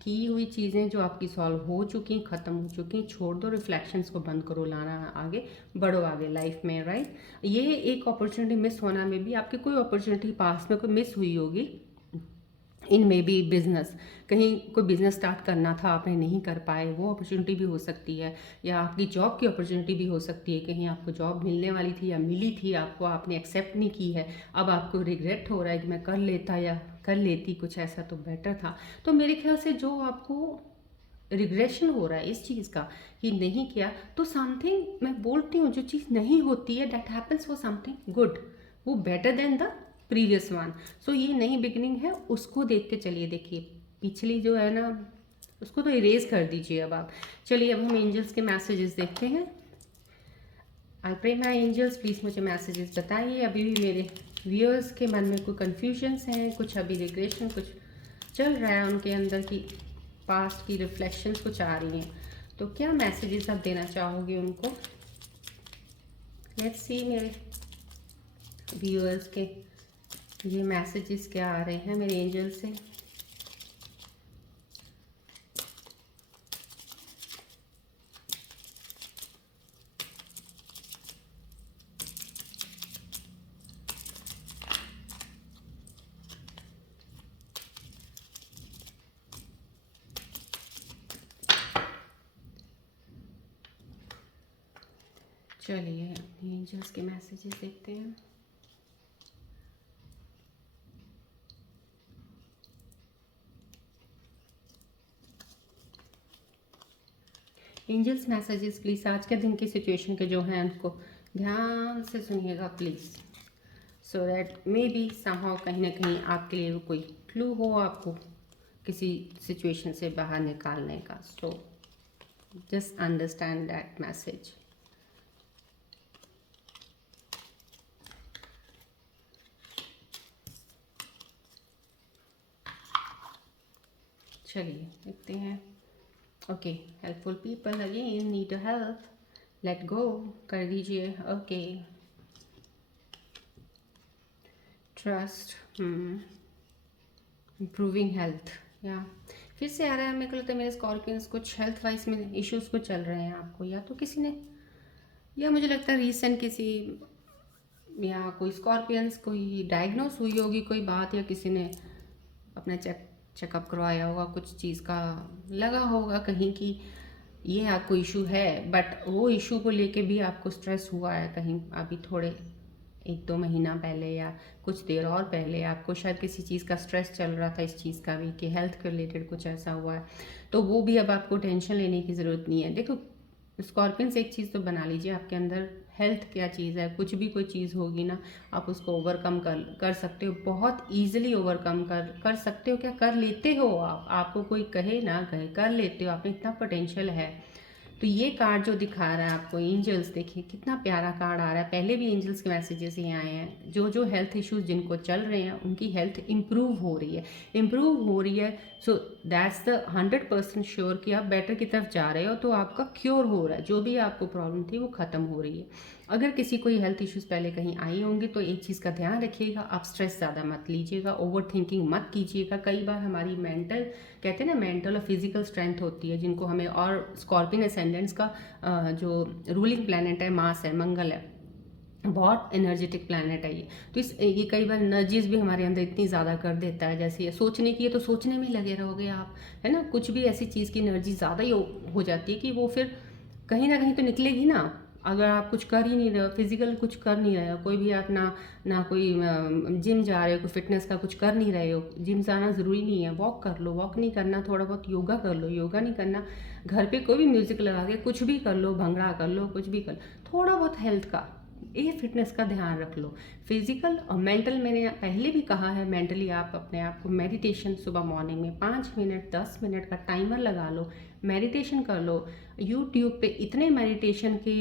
की हुई चीज़ें जो आपकी सॉल्व हो चुकी, ख़त्म हो चुकी, छोड़ दो, रिफ्लेक्शंस को बंद करो, लाना आगे बढ़ो, आगे लाइफ में, राइट। ये एक अपॉर्चुनिटी मिस होना में भी, आपकी कोई अपॉर्चुनिटी पास में कोई मिस हुई होगी, इन मे बी बिजनेस, कहीं कोई बिजनेस स्टार्ट करना था आपने नहीं कर पाए, वो अपॉर्चुनिटी भी हो सकती है। या आपकी जॉब की अपॉर्चुनिटी भी हो सकती है, कहीं आपको जॉब मिलने वाली थी या मिली थी आपको, आपने एक्सेप्ट नहीं की है, अब आपको रिग्रेट हो रहा है कि मैं कर लेता या कर लेती कुछ ऐसा तो बेटर था। तो मेरे ख्याल से जो आपको रिग्रेशन हो रहा है इस चीज़ का कि नहीं किया, तो समथिंग, मैं बोलती हूँ जो चीज़ नहीं होती है that happens for something good, वो better than the previous one. So ये नई बिगिनिंग है, उसको देख के चलिए, देखिए पिछली जो है ना उसको तो इरेज कर दीजिए अब आप। चलिए अब हम एंजल्स के मैसेजेस देखते हैं। I pray my angels, please मुझे मैसेजेस बताइए। अभी भी मेरे व्यूअर्स के मन में कोई कन्फ्यूजन्स हैं, कुछ अभी रिग्रेशन कुछ चल रहा है उनके अंदर की, पास्ट की रिफ्लेक्शंस कुछ आ रही हैं, तो क्या मैसेजेस आप देना चाहोगे उनको? लेट्स सी मेरे व्यूअर्स के ये मैसेजेस क्या आ रहे हैं मेरे एंजल से। चलिए अपने एंजल्स के मैसेजेस देखते हैं। एंजल्स मैसेजेस प्लीज़ आज के दिन की सिचुएशन के जो हैं उनको ध्यान से सुनिएगा please, so that may be somehow कहीं ना कहीं आपके लिए कोई क्लू हो आपको किसी सिचुएशन से बाहर निकालने का। So just understand that message. चलिए देखते हैं। Okay, helpful people again need help, let go कर दीजिए। ओके, ट्रस्ट, इम्प्रूविंग हेल्थ, या फिर से आ रहा है। मेरे को लगता है मेरे स्कॉर्पियंस कुछ हेल्थ वाइज में इश्यूज को चल रहे हैं आपको, या तो किसी ने, या मुझे लगता है रीसेंट किसी, या कोई स्कॉर्पियंस कोई डायग्नोस हुई होगी कोई बात, या किसी ने अपना चेकअप करवाया होगा, कुछ चीज़ का लगा होगा कहीं कि ये आपको इशू है, बट वो इशू को लेके भी आपको स्ट्रेस हुआ है कहीं अभी थोड़े 1-2 महीना पहले, या कुछ देर और पहले आपको शायद किसी चीज़ का स्ट्रेस चल रहा था, इस चीज़ का भी कि हेल्थ के रिलेटेड कुछ ऐसा हुआ है, तो वो भी अब आपको टेंशन लेने की ज़रूरत नहीं है। देखो स्कॉर्पियन से एक चीज़ तो बना लीजिए, आपके अंदर हेल्थ क्या चीज़ है, कुछ भी कोई चीज़ होगी ना, आप उसको ओवरकम कर सकते हो, बहुत ईजिली ओवरकम कर सकते हो, क्या कर लेते हो आप, आपको कोई कहे ना कहे कर लेते हो, आप में इतना पोटेंशियल है। तो ये कार्ड जो दिखा रहा है आपको एंजल्स, देखिए कितना प्यारा कार्ड आ रहा है, पहले भी एंजल्स के मैसेजेस ही आए हैं, जो जो हेल्थ इश्यूज जिनको चल रहे हैं उनकी हेल्थ इम्प्रूव हो रही है, इम्प्रूव हो रही है। सो दैट्स द 100% श्योर कि आप बेटर की तरफ जा रहे हो, तो आपका क्योर हो रहा है, जो भी आपको प्रॉब्लम थी वो ख़त्म हो रही है। अगर किसी कोई हेल्थ इश्यूज़ पहले कहीं आई होंगी तो एक चीज़ का ध्यान रखिएगा, आप स्ट्रेस ज़्यादा मत लीजिएगा, ओवर थिंकिंग मत कीजिएगा। कई बार हमारी मेंटल, कहते हैं ना मेंटल और फिजिकल स्ट्रेंथ होती है जिनको हमें, और स्कॉर्पियन असेंडेंट्स का जो रूलिंग प्लैनेट है मार्स है, मंगल है, बहुत एनर्जेटिक प्लैनेट है ये, तो ये कई बार एनर्जीज भी हमारे अंदर इतनी ज़्यादा कर देता है, जैसे ये सोचने की है तो सोचने में ही लगे रहोगे आप, है ना, कुछ भी ऐसी चीज़ की एनर्जी ज़्यादा ही हो जाती है कि वो फिर कहीं ना कहीं तो निकलेगी ना, अगर आप कुछ कर ही नहीं रहे हो, फिजिकल कुछ कर नहीं रहे हो, कोई भी आप ना ना कोई जिम जा रहे हो, कोई फिटनेस का कुछ कर नहीं रहे हो, जिम जाना ज़रूरी नहीं है, वॉक कर लो, वॉक नहीं करना थोड़ा बहुत योगा कर लो, योगा नहीं करना घर पे कोई भी म्यूज़िक लगा के कुछ भी कर लो, भंगड़ा कर लो, कुछ भी कर लो, थोड़ा बहुत हेल्थ का, ये फिटनेस का ध्यान रख लो। फिजिकल और मेंटल, मैंने पहले भी कहा है, मेंटली आप अपने आप को मेडिटेशन सुबह मॉर्निंग में 5 मिनट 10 मिनट का टाइमर लगा लो, मेडिटेशन कर लो। यूट्यूब पे इतने मेडिटेशन के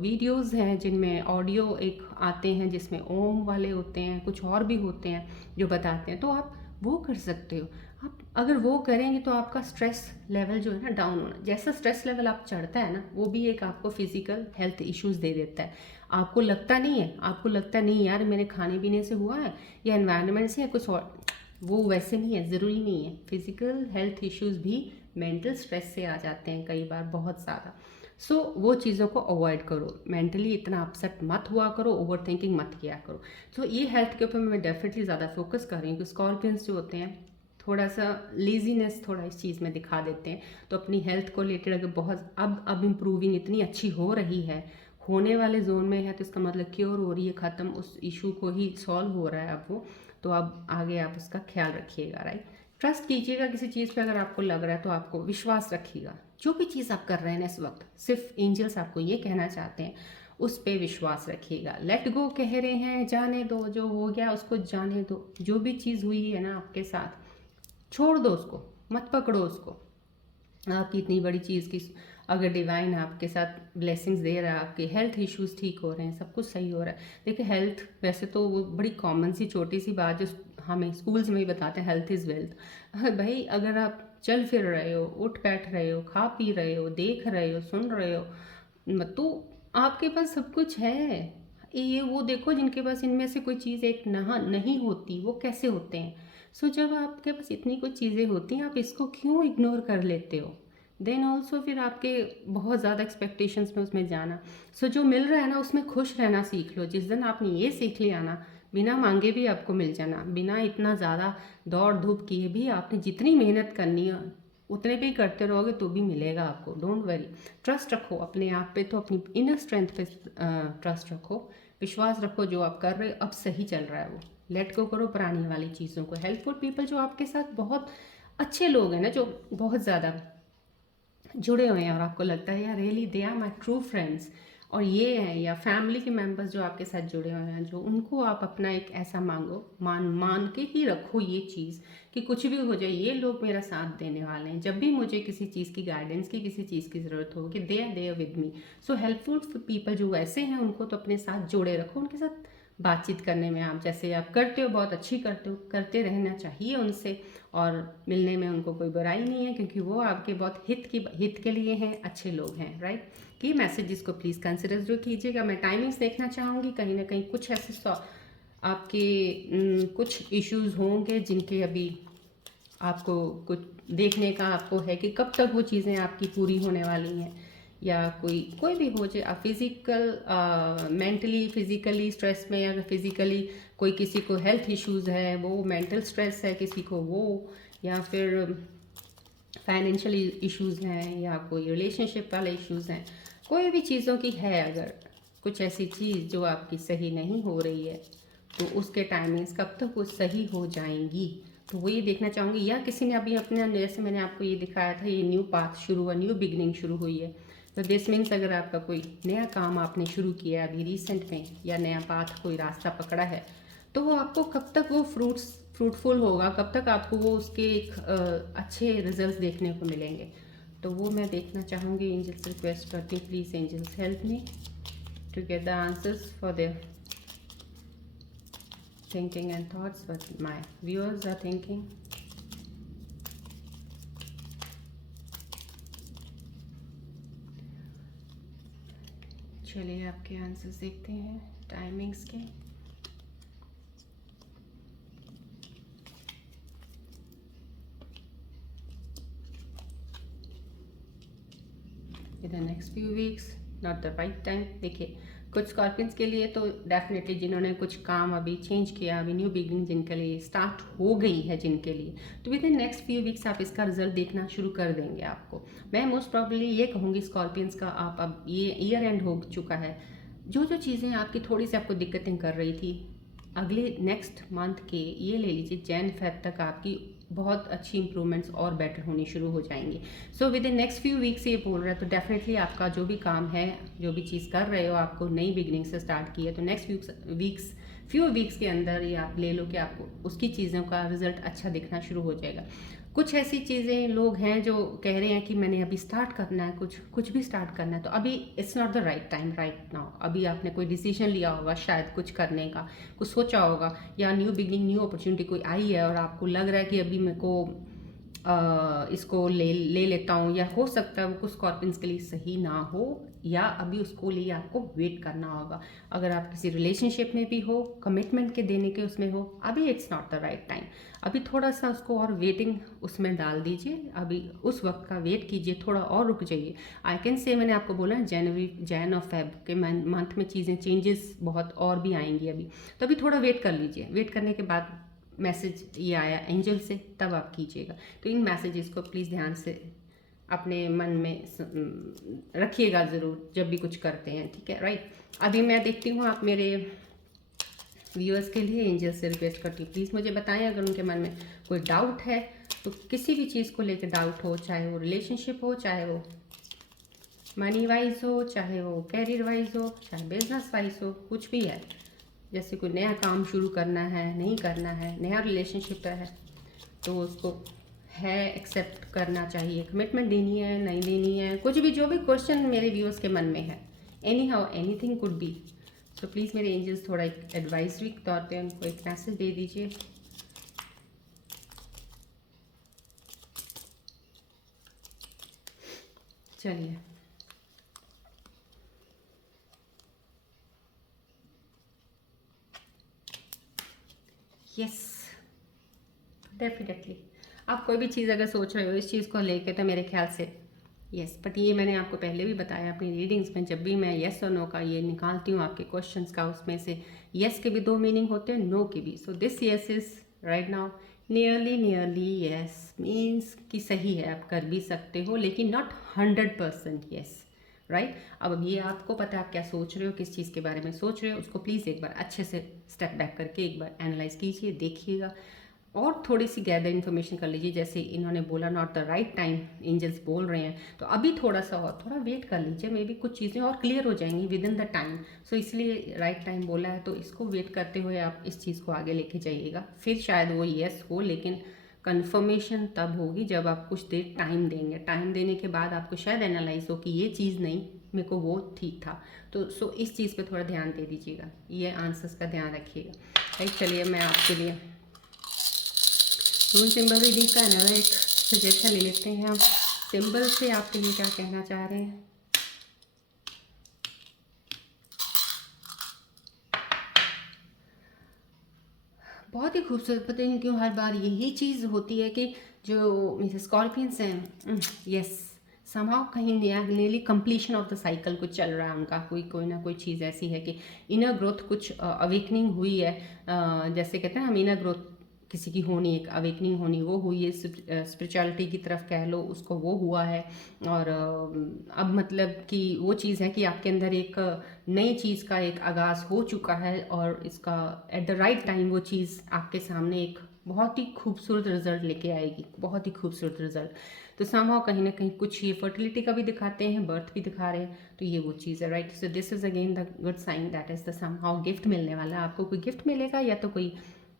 वीडियोस हैं जिनमें ऑडियो एक आते हैं, जिसमें ओम वाले होते हैं, कुछ और भी होते हैं जो बताते हैं, तो आप वो कर सकते हो। आप अगर वो करेंगे तो आपका स्ट्रेस लेवल जो है ना डाउन होना, जैसा स्ट्रेस लेवल आप चढ़ता है ना, वो भी एक आपको फिजिकल हेल्थ इश्यूज दे देता है। आपको लगता नहीं है, आपको लगता नहीं यार मेरे खाने पीने से हुआ है या एनवायरनमेंट से या कुछ और, वो वैसे नहीं है, ज़रूरी नहीं है। फिजिकल हेल्थ इश्यूज भी मेंटल स्ट्रेस से आ जाते हैं कई बार बहुत ज़्यादा। सो वो चीज़ों को अवॉइड करो, मेंटली इतना अपसेट मत हुआ करो, ओवर थिंकिंग मत किया करो। तो ये हेल्थ के ऊपर मैं डेफिनेटली ज़्यादा फोकस कर रही हूँ कि स्कॉर्पियंस जो होते हैं थोड़ा सा लेजीनेस थोड़ा इस चीज़ में दिखा देते हैं, तो अपनी हेल्थ को रिलेटेड अगर बहुत अब इम्प्रूविंग इतनी अच्छी हो रही है, होने वाले जोन में है, तो इसका मतलब क्योर हो रही है, ख़त्म, उस इशू को ही सॉल्व हो रहा है अब वो, तो अब आगे आप उसका ख्याल रखिएगा, राइट। ट्रस्ट कीजिएगा किसी चीज़ पे, अगर आपको लग रहा है तो आपको विश्वास रखिएगा, जो भी चीज़ आप कर रहे हैं ना इस वक्त, सिर्फ एंजल्स आपको ये कहना चाहते हैं उस पे विश्वास रखिएगा। लेट गो कह रहे हैं, जाने दो, जो हो गया उसको जाने दो, जो भी चीज़ हुई है ना आपके साथ छोड़ दो उसको, मत पकड़ो उसको। आपकी इतनी बड़ी चीज़ की, अगर डिवाइन आपके साथ ब्लेसिंग्स दे रहा है, आपके हेल्थ इश्यूज ठीक हो रहे हैं, सब कुछ सही हो रहा है। देखिए हेल्थ वैसे तो वो बड़ी कॉमन सी छोटी सी बात जो हमें स्कूल्स में ही बताते हैं, हेल्थ इज़ वेल्थ। भाई अगर आप चल फिर रहे हो, उठ बैठ रहे हो, खा पी रहे हो, देख रहे हो, सुन रहे हो, तो आपके पास सब कुछ है। ये वो देखो जिनके पास इनमें से कोई चीज़ एक नहीं होती, वो कैसे होते हैं। सो जब आपके पास इतनी कुछ चीज़ें होती हैं, आप इसको क्यों इग्नोर कर लेते हो। देन ऑल्सो फिर आपके बहुत ज़्यादा एक्सपेक्टेशंस में उसमें जाना। सो जो मिल रहा है ना उसमें खुश रहना सीख लो। जिस दिन आपने ये सीख लिया ना, बिना मांगे भी आपको मिल जाना, बिना इतना ज़्यादा दौड़ धूप किए भी आपने जितनी मेहनत करनी है उतने पे ही करते रहोगे तो भी मिलेगा आपको। डोंट वरी, ट्रस्ट रखो अपने आप पे, तो अपनी इनर स्ट्रेंथ पे ट्रस्ट रखो, विश्वास रखो, जो आप कर रहे हो अब सही चल रहा है वो। लेट गो करो पुरानी वाली चीज़ों को। हेल्पफुल पीपल जो आपके साथ बहुत अच्छे लोग हैं ना, जो बहुत ज़्यादा जुड़े हुए हैं और आपको लगता है यार really they are my true friends, और ये हैं, या फैमिली के मेंबर्स जो आपके साथ जुड़े हुए हैं, जो उनको आप अपना एक ऐसा मान के ही रखो ये चीज़ कि कुछ भी हो जाए ये लोग मेरा साथ देने वाले हैं, जब भी मुझे किसी चीज़ की गाइडेंस की, किसी चीज़ की ज़रूरत हो, कि they are there with me. So helpful people जो ऐसे हैं उनको तो अपने साथ जोड़े रखो, उनके साथ बातचीत करने में आप जैसे आप करते हो, बहुत अच्छी करते हो, करते रहना चाहिए उनसे, और मिलने में उनको कोई बुराई नहीं है, क्योंकि वो आपके बहुत हित के लिए हैं, अच्छे लोग हैं, राइट। कि मैसेजेस को प्लीज़ कंसिडर जो कीजिएगा। मैं टाइमिंग्स देखना चाहूँगी, कहीं ना कहीं कुछ ऐसे आपके कुछ इश्यूज होंगे जिनके अभी आपको कुछ देखने का आपको है कि कब तक वो चीज़ें आपकी पूरी होने वाली हैं, या कोई भी हो जाए, आप फिज़िकल मेंटली फिज़िकली स्ट्रेस में, या फिज़िकली कोई किसी को हेल्थ इश्यूज़ है, वो मेंटल स्ट्रेस है किसी को वो, या फिर फाइनेंशियल इश्यूज़ हैं, या कोई रिलेशनशिप वाले इश्यूज़ हैं, कोई भी चीज़ों की है, अगर कुछ ऐसी चीज़ जो आपकी सही नहीं हो रही है, तो उसके टाइमिंग्स कब तक वो सही हो जाएंगी, तो वो ये देखना चाहूँगी। या किसी ने अभी अपने, जैसे मैंने आपको ये दिखाया था, ये न्यू पाथ शुरू हुआ, न्यू बिगनिंग शुरू हुई है, तो दिस मीन्स अगर आपका कोई नया काम आपने शुरू किया है अभी रिसेंट में, या नया पाथ कोई रास्ता पकड़ा है, तो वो आपको कब तक वो फ्रूटफुल होगा, कब तक आपको वो उसके एक अच्छे रिजल्ट्स देखने को मिलेंगे, तो वो मैं देखना चाहूँगी। एंजल्स रिक्वेस्ट करती हूँ, please angels help me to get the answers for their thinking and thoughts what my viewers are thinking. चलिए आपके आंसर्स देखते हैं टाइमिंग्स के। In the next few weeks, not the right time। देखिए कुछ Scorpions के लिए तो डेफिनेटली जिन्होंने कुछ काम अभी चेंज किया, अभी न्यू बिगिनिंग जिनके लिए स्टार्ट हो गई है जिनके लिए, तो with in next few weeks आप इसका रिजल्ट देखना शुरू कर देंगे। आपको मैं मोस्ट प्रॉब्ली ये कहूँगी स्कॉर्पियंस का, आप अब ये ईयर एंड हो चुका है, जो जो चीज़ें आपकी थोड़ी सी आपको दिक्कतें कर रही थी, अगले नेक्स्ट मंथ के ये ले लीजिए जैन फेब तक आपकी बहुत अच्छी इंप्रूवमेंट्स और बेटर होनी शुरू हो जाएंगी। So with in next few weeks ये बोल रहा है, तो डेफिनेटली आपका जो भी काम है, जो भी चीज़ कर रहे हो, आपको नई बिगनिंग से स्टार्ट की है, तो नेक्स्ट फ्यू वीक्स के अंदर ये आप ले लो कि आपको उसकी चीज़ों का रिजल्ट अच्छा दिखना शुरू हो जाएगा। कुछ ऐसी चीज़ें लोग हैं जो कह रहे हैं कि मैंने अभी स्टार्ट करना है, कुछ भी स्टार्ट करना है, तो अभी it's not the right time right now. अभी आपने कोई डिसीजन लिया होगा शायद कुछ करने का, कुछ सोचा होगा, या न्यू बिगनिंग न्यू अपॉर्चुनिटी कोई आई है और आपको लग रहा है कि अभी मेरे को इसको ले लेता हूँ, या हो सकता है वो कुछ स्कॉर्पियंस के लिए सही ना हो, या अभी उसको लिए आपको वेट करना होगा। अगर आप किसी रिलेशनशिप में भी हो, कमिटमेंट के देने के उसमें हो, अभी it's not the right time. अभी थोड़ा सा उसको और वेटिंग उसमें डाल दीजिए, अभी उस वक्त का वेट कीजिए, थोड़ा और रुक जाइए। आई कैन से मैंने आपको बोला जैन और फेब के मंथ में चीज़ें चेंजेस बहुत और भी आएंगी अभी, तो अभी थोड़ा वेट कर लीजिए। वेट करने के बाद मैसेज ये आया एंजल से, तब आप कीजिएगा। तो इन मैसेजेस को प्लीज़ ध्यान से अपने मन में रखिएगा ज़रूर जब भी कुछ करते हैं, ठीक है, राइट। अभी मैं देखती हूँ, आप मेरे व्यूअर्स के लिए एंजल से रिक्वेस्ट करती हूँ, प्लीज़ मुझे बताएं अगर उनके मन में कोई डाउट है, तो किसी भी चीज़ को लेकर डाउट हो, चाहे वो रिलेशनशिप हो, चाहे वो मनी वाइज हो, चाहे वो कैरियर वाइज हो, चाहे बिजनेस वाइज हो, कुछ भी है, जैसे कोई नया काम शुरू करना है, नहीं करना है, नया रिलेशनशिप है, तो उसको है एक्सेप्ट करना चाहिए, कमिटमेंट देनी है, नहीं देनी है, कुछ भी, जो भी क्वेश्चन मेरे व्यूअर्स के मन में है, any how anything could be. So please मेरे एंजल्स थोड़ा एक एडवाइजरी के तौर पे उनको एक मैसेज दे दीजिए। चलिए, यस, डेफिनेटली आप कोई भी चीज़ अगर सोच रहे हो इस चीज़ को लेके, तो मेरे ख्याल से यस, बट ये मैंने आपको पहले भी बताया अपनी रीडिंग्स में, जब भी मैं यस और नो का ये निकालती हूँ आपके क्वेश्चंस का, उसमें से यस के भी दो मीनिंग होते हैं, नो के भी। So this yes is right now nearly yes, means कि सही है, आप कर भी सकते हो, लेकिन नॉट 100% यस, राइट। अब ये आपको पता है आप क्या सोच रहे हो, किस चीज़ के बारे में सोच रहे हो, उसको प्लीज़ एक बार अच्छे से स्टेप बैक करके एक बार एनालाइज कीजिए, देखिएगा, और थोड़ी सी गैदर इन्फॉर्मेशन कर लीजिए। जैसे इन्होंने बोला not the right time, angels बोल रहे हैं, तो अभी थोड़ा सा और थोड़ा वेट कर लीजिए, मे बी कुछ चीज़ें और क्लियर हो जाएंगी विद इन द टाइम। सो इसलिए राइट टाइम बोला है, तो इसको वेट करते हुए आप इस चीज़ को आगे लेके जाइएगा, फिर शायद वो येस हो, लेकिन कन्फर्मेशन तब होगी जब आप कुछ देर टाइम देंगे। टाइम देने के बाद आपको शायद एनालाइज हो कि ये चीज़ नहीं, मेरे को वो ठीक था, तो सो इस चीज़ पे थोड़ा ध्यान दे दीजिएगा, ये आंसर्स का ध्यान रखिएगा, राइट। चलिए, मैं आपके लिए मून सिंबल रीडिंग का अनदर एक सजेशन ले लेते हैं हम। सिंबल से आपके लिए क्या कहना चाह रहे हैं। बहुत ही खूबसूरत, पता नहीं क्यों हर बार यही चीज़ होती है कि जो मेरे स्कॉर्पियंस हैं, यस, समाव कहीं nearly completion of the cycle कुछ चल रहा है उनका, कोई ना कोई चीज़ ऐसी है कि इनर ग्रोथ कुछ अवेकनिंग हुई है, जैसे कहते हैं हम इनर ग्रोथ किसी की होनी, एक अवेकनिंग होनी, वो हुई है, स्पिरिचुअलिटी की तरफ कह लो उसको, वो हुआ है। और अब मतलब कि वो चीज़ है कि आपके अंदर एक नई चीज़ का एक आगाज़ हो चुका है, और इसका एट द राइट टाइम वो चीज़ आपके सामने एक बहुत ही खूबसूरत रिजल्ट लेके आएगी, बहुत ही खूबसूरत रिजल्ट। तो समहाउ कहीं ना कहीं कुछ ये फर्टिलिटी का भी दिखाते हैं, बर्थ भी दिखा रहे हैं, तो ये वो चीज़ है, right. So this is again the good sign, that is the somehow gift मिलने वाला है आपको, कोई गिफ्ट मिलेगा, या तो कोई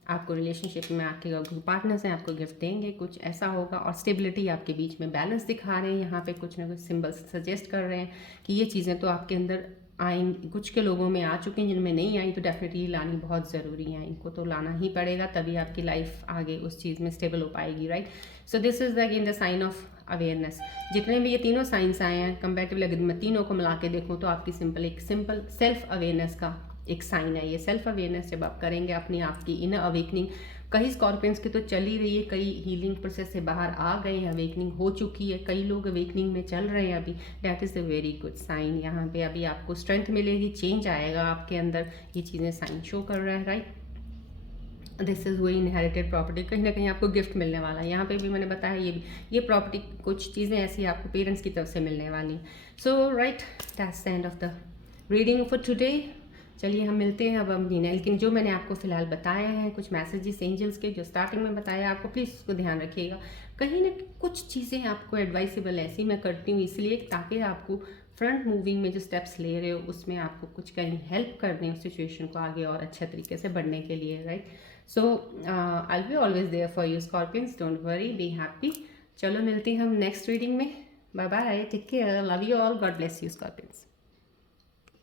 आपको रिलेशनशिप में आपके पार्टनर्स हैं आपको गिफ्ट देंगे, कुछ ऐसा होगा। और स्टेबिलिटी आपके बीच में, बैलेंस दिखा रहे हैं यहाँ पे, कुछ ना कुछ सिंबल्स सजेस्ट कर रहे हैं कि ये चीज़ें तो आपके अंदर आएंगी, कुछ के लोगों में आ चुकी हैं, जिनमें नहीं आई तो डेफिनेटली लानी बहुत ज़रूरी है, इनको तो लाना ही पड़ेगा, तभी आपकी लाइफ आगे उस चीज़ में स्टेबल हो पाएगी, right. So this is again the sign of awareness. जितने भी ये तीनों साइंस आए हैं कंपेरेटिवली, अगर मैं तीनों को मिला के देखूँ तो आपकी एक सिंपल सेल्फ अवेयरनेस का एक साइन है ये। सेल्फ अवेयरनेस जब आप करेंगे, अपनी आपकी इनर अवेकनिंग कई स्कॉर्पियंस की तो चल ही रही है, कई हीलिंग प्रोसेस से बाहर आ गए हैं, अवेकनिंग हो चुकी है, कई लोग अवेकनिंग में चल रहे हैं अभी। That is a very good sign. यहाँ पे अभी आपको स्ट्रेंथ मिलेगी, चेंज आएगा आपके अंदर, ये चीज़ें साइन शो कर रहा है, राइट। दिस इज़ वही इनहेरिटेड प्रॉपर्टी, कहीं ना कहीं आपको गिफ्ट मिलने वाला है। यहाँ पे भी मैंने बताया ये प्रॉपर्टी, कुछ चीज़ें ऐसी आपको पेरेंट्स की तरफ से मिलने वाली। So right, that's the end of the reading for today. चलिए हम मिलते हैं अब अगली, लेकिन जो मैंने आपको फ़िलहाल बताया है, कुछ मैसेजेस एंजल्स के जो स्टार्टिंग में बताया आपको, प्लीज़ उसको ध्यान रखिएगा। कहीं ना कुछ चीज़ें आपको एडवाइसेबल ऐसी मैं करती हूँ इसलिए ताकि आपको फ्रंट मूविंग में जो स्टेप्स ले रहे हो उसमें आपको कुछ कहीं हेल्प कर दें उस सिचुएशन को आगे और अच्छे तरीके से बढ़ने के लिए, right. So I will be always there for you Scorpions, don't worry, be happy. चलो मिलते हैं हम नेक्स्ट रीडिंग में। Bye bye, take care, love you all, God bless you Scorpions.